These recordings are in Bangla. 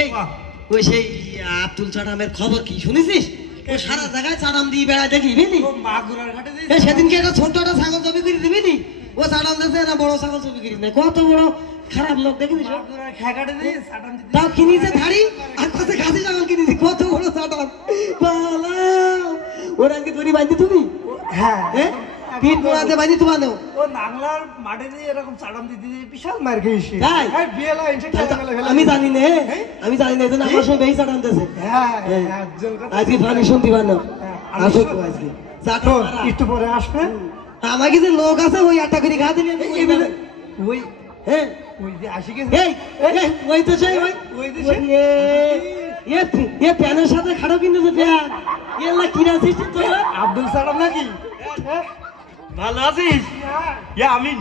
এই ওই সেই আব্দুল চাটামের খবর কি শুনেছিস? ও সারা জায়গায় চাটাম দিয়ে বেড়ায় দেখি বুঝলি? সেদিনকে একটা ছোট্ট একটা ছাগল জবি করে দিবি? ও চাটাম দিয়েছে না বড় ছাগল জবি করিস না, কত বড় খারাপ লোক দেখিস? তাও কিনেছে ধাড়ি আর কাছে কাছে ছাগল কিনেছি, কত বড় চাটাম। ওরা কি তৈরি বাঁধি তুমি? হ্যাঁ পিঠ পোড়াতে বাঁধি তোমার নেও। ও নাংলার মাঠে দিয়ে এরকম চাটাম দিতে বিশাল মার খেয়েছি। তাই? আমি জানি না, আমি জানি না, এই জন্য আমার সঙ্গে বেশি চাটাম দিয়েছে। আজকে ফানি শুনতে পারলাম, আসুক আজকে একটু পরে আসবে। আমাকে যে লোক আছে ওই একটা করে খা দিলে ওই হ্যাঁ ওই যে আসি গেছে ওই তো সেই ওই প্যানের সাথে খাড়ো কিন্তু প্যান এলা কিনা আছিস তোর? আব্দুল সালাম নাকি? ভালো আছিস? আমি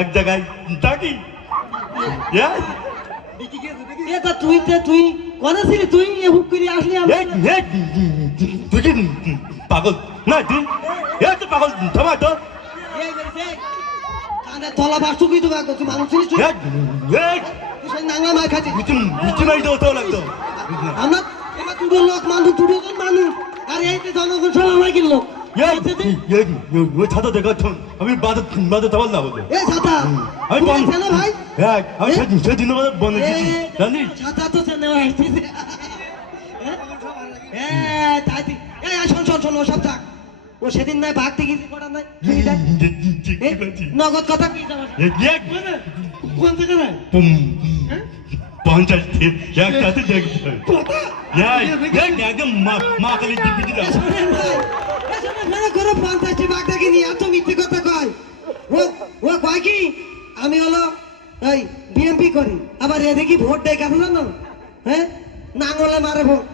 এক জায়গায় থাকি। তুই কোন ছিলি? তুই হুক করে আসলি? তুই কি পাগল না? তুই পাগল থামা তো। তলা বাসু কি তো তুই মানুষ ছিলিস? তুই নাংলা মার খাচ্ছিস। লাগতো আমরা এবার দুটো লোক মানুষ, দুটোজন মানুষ, আর এই যে জনগণ সব আমার কিনলো। ওই ছাতা দেখাচ্ছ, আমি বাদে থামাল না বলে। এই ছাতা আমি চেনো ভাই? হ্যাঁ আমি সেদিন বন্ধ দিচ্ছি জানিস? ছাতা তো চেনে ভাই। শোন ও সব থাক, ও সেদিন নাই ভাগতে গেছি কটা নাই নগদ কথা কি কোন জায়গায় 50 একসাথে দেখতে একদম মা খালি দিবি দিলাম। করে 50টি ভাগ দেখিনি, এত মিথ্যে কথা কয়। ও কয় কি আমি হলো এই বিএমপি করি, আবার এ দেখি ভোট দেয় কেন জানো? হ্যাঁ নাঙ্গলে মারে ভোট,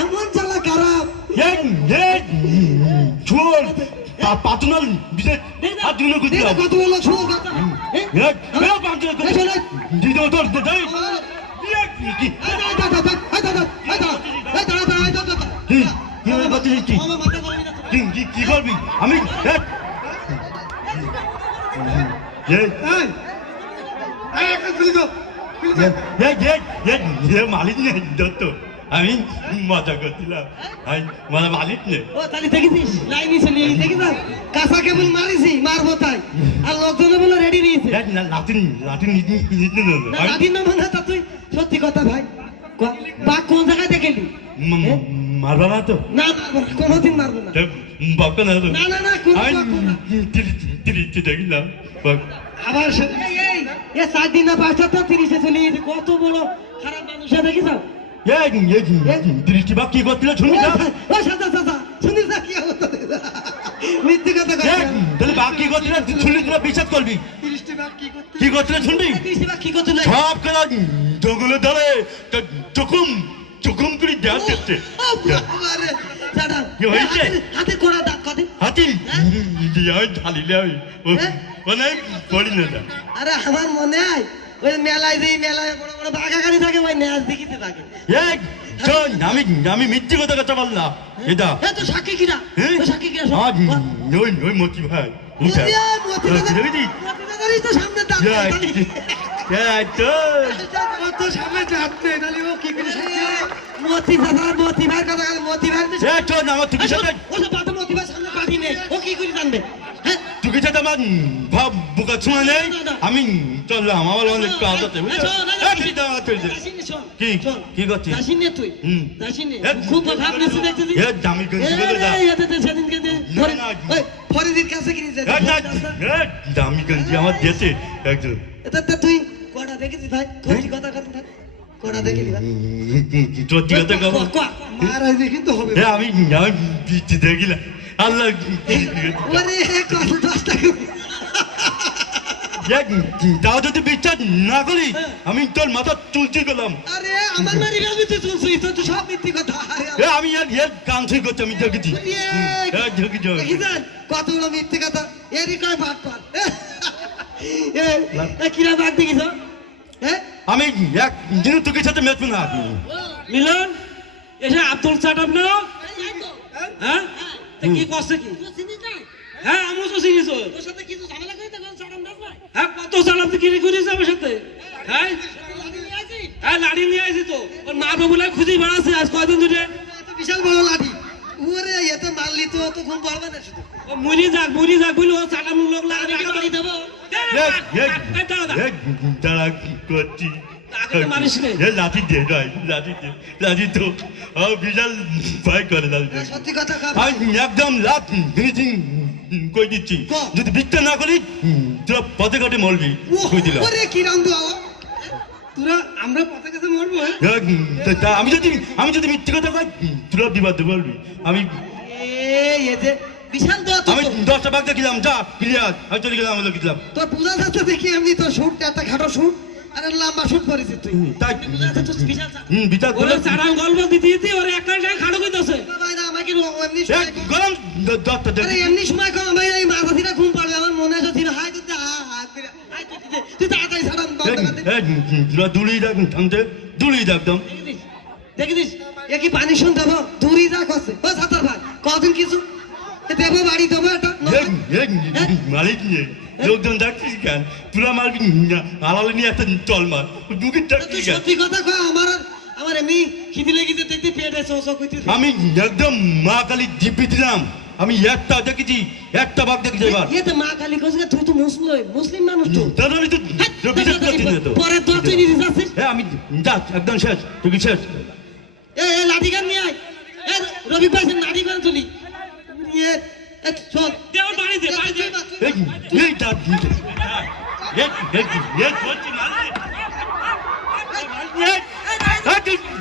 এমন চালা খারাপ। পাতুনাল বিশেষ কত বলো শুনো কি করবি? আমি মালিক নেই দত্ত, আমি মজা করছিলাম, মানে মালিক নেই। ও তাহলে দেখেছিস লাইনি চলে দেখিস কাঁচা কেবল মারিছি মারবো তাই, আর লোকজনে বলে রেডি নিয়েছে। লাঠি না মনে তা তুই সত্যি কথা ভাই, বাঘ কোন জায়গায় দেখেলি? মারবা না তো? না মারবো না, কোনোদিন মারবো না। বাপটা না তো? না দেখিলাম আবার 4 দিন না 5টা তো 30-এ চলে গেছে, কত বড় খারাপ মানুষ দেখিস? দৃষ্টি বা কি করছিল শুনি না? শুনিস না কি অবস্থা? মিথ্যে কথা তাহলে বাঘ কি করছিল শুনলি তোরা বিশ্বাস করবি? কি করছিল শুনবি? সব খেলা জঙ্গলে ধরে চকুম চকুম করে দেওয়া দেখছে। হাতে কড়া দাগ কদিন হাতি ঢালিলে আমি অনেক পড়ি না। আরে আমার মনে হয় ওই মেলায় বড় বড় বাঘা গাড়ি থাকে, ওই নেয়াজ দেখিতে থাকে। আমি মিথ্যে কথা কথা বললাম। এটা তো সাক্ষী কিনা? সাক্ষী কিনা? ওই মতি ভাই সামনে মতি ভাই কথা মতি ভাই সামনে পাঠি নেই, ও কি করে জানবে? তুই সাথে আমার ভাব বোকা ছোঁয়া নেই। আমি চললাম, আমার অনেক কাজ আছে। কি করছিস তুই? খুব ভাব নিচ্ছি দেখতেছি। ফরিদির কাছে কিনেছে দামি গঞ্জি আমার দেশে একজন। তুই কটা দেখেছিস ভাই? কথা কটা দেখেছি ভাই? সত্যি কথা কব কিন্তু হবে। আমি দেখিলাম আল্লাহ তাও যদি বিশ্বাস না করি আমি তোর মাথা চুলচি করলাম। আরে আমার মারি গাবি তুই চুলছিস, তো তুই সব মিথ্যে কথা। আমি আর কানসই করছি, আমি দেখেছি কতগুলো মিথ্যে কথা। এরই কয় ভাগ পার কিরা ভাগ দেখিস? আমি এক জিনিস তোকে সাথে মেটবো না। মিলন এসে আব্দুল চাটাম না? হ্যাঁ কি করছে কি? হ্যাঁ আমি তো চিনিস। তোর সাথে কিছু ঝামেলা করে তখন চাটাম দাস ভাই? হ্যাঁ কত চাটাম কি করিস আমার সাথে? হ্যাঁ হ্যাঁ লাড়ি নিয়ে আসি তো ওর মারবে বলে খুঁজে বেড়াচ্ছে আজ কয়দিন ধরে এত বিশাল বড় লাঠি ওরে এত মারলি তো তো ঘুম পারবে না শুধু ও মরি যাক বলি ও চাটা লোক লাগে বাড়ি দেবো যারা করছি তাকে তো মারিস নে। লাঠি দে ভাই লাঠি তো বিশাল ভয় করে লাঠি সত্যি কথা খা আমি একদম লাভ ফিনিশিং কই দিচ্ছি কর। যদি বিটটা না করি তোরা পথে ঘাটে মরবি কই দিলাম ওরে কি রাম বাবা তোরা আমরা পথে কাছে মরবো হ্যাঁ? আমি যদি মিথ্যে কথা কই তোরা বিবাদে বলবি আমি এই এতে বিশাল দোয়া তো আমি 10টা বাগ দেখিলাম যা ক্লিয়ার আমি চলে গেলাম আমি গেলাম তোর পূজা যাচ্ছে দেখি এমনি তোর শুট এত খাটো শুট আর লম্বা শুট পরেছিস তুই তাই পূজা যাচ্ছে তোর বিশাল বিচার ওরে করে চাটাম গল্প দিতে ওরে একটা খাড়ো কইতাছে বাবা না আমাকে এমনি সময় কম। গরম 10টা আরে দেখি এমনি সময় কম আমার এই মাথা ধীরে ঘুম পাড়বে আমার মনে হচ্ছে হাই তুই হাত ধীরে হাই তুই তাড়াতাড়ি ছাড়াম বন্ধ করে দে তোরা দুলি দেখ থামতে দুলি একদম দেখিস এ কি পানি শুন দেবো দূরই যা কছে ও সাতার ভাই কদিন কিছু এ দেবো বাড়ি দেবো এটা মালিক নিয়ে লোকজন ডাকছিস কেন তোরা মারবি আলালে নিয়ে একটা চল মার দুঃখের তুই ডাকছিস কেন সত্যি কথা কয় আমার এমনি খিদে লেগেছে দেখতে পেটে চো চো কইতে আমি একদম মা কালী দিব্যি দিলাম আমি একটা দেখেছি একটা বাঘ দেখেছি এবার এতে মা কালী কইছে তুই তো মুসলিম মানুষ তো তাহলে তো বিচার করছি না তো পরে তো তুই নিজে যাচ্ছিস হ্যাঁ আমি যা একদম শেষ তুই কি শেষ এ লাঠি গান নিয়ে আয় এ রবি পাশে লাঠি গান তুলি এ চল দেও বাড়ি দে এই যা করছি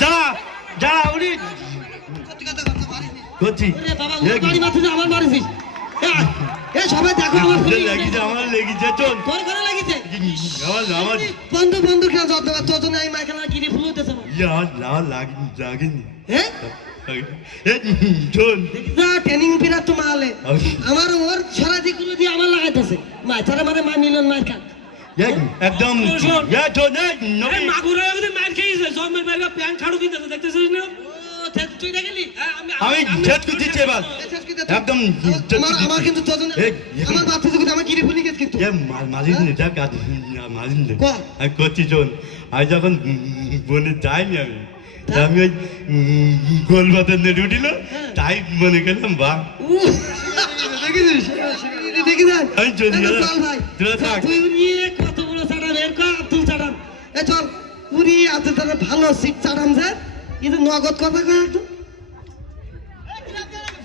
যা যা উনি সত্যি কথা কথা মারিস নি। করছি ওরে বাবা ওর বাড়ি মারছিস আমার মারিস এ সবাই দেখো আমার ফুলি লেগেছে আমার লেগেছে চল তোর করে লাগিছে আমার বন্ধু কেন যত তোর জন্য আমি মাইকেল গিরি ফুলতেছ লাগেনি হ্যাঁ চল যা ট্রেনিং পিরা তো মালে আমার ওর সারা দিক দিয়ে আমার লাগাইতেছে মাইথারে মানে মা মিলন মার খান একদম আরে মাগুরা যদি মার খেয়েছে জমের মারগা প্যান খাড়ু কিনতেছে দেখতেছিস না ও তুই দেখলি হ্যাঁ, আমি শেষ করে দিচ্ছি এবার একদম আমার কিন্তু তোর জন্য আমার বাচ্চা যদি আমার গিরি ফুলি গেছে কিন্তু মাঝিন যা কাজ মাঝিন কোয়া? আমি করছি শোন আমি যখন বনে যাইনি আমি ওই গোল বাতার নেট উঠিল তাই মনে করলাম বা দেখিস দেখিস আমি চলে গেলাম চল ভাই তোরা থাক তুই নিয়ে কত বড় চাটাম এর কো আব্দুল চাটাম এ চল পুরি আব্দুল চাটাম ভালো সিট চাটাম স্যার কিন্তু নগদ কথা কয় একটু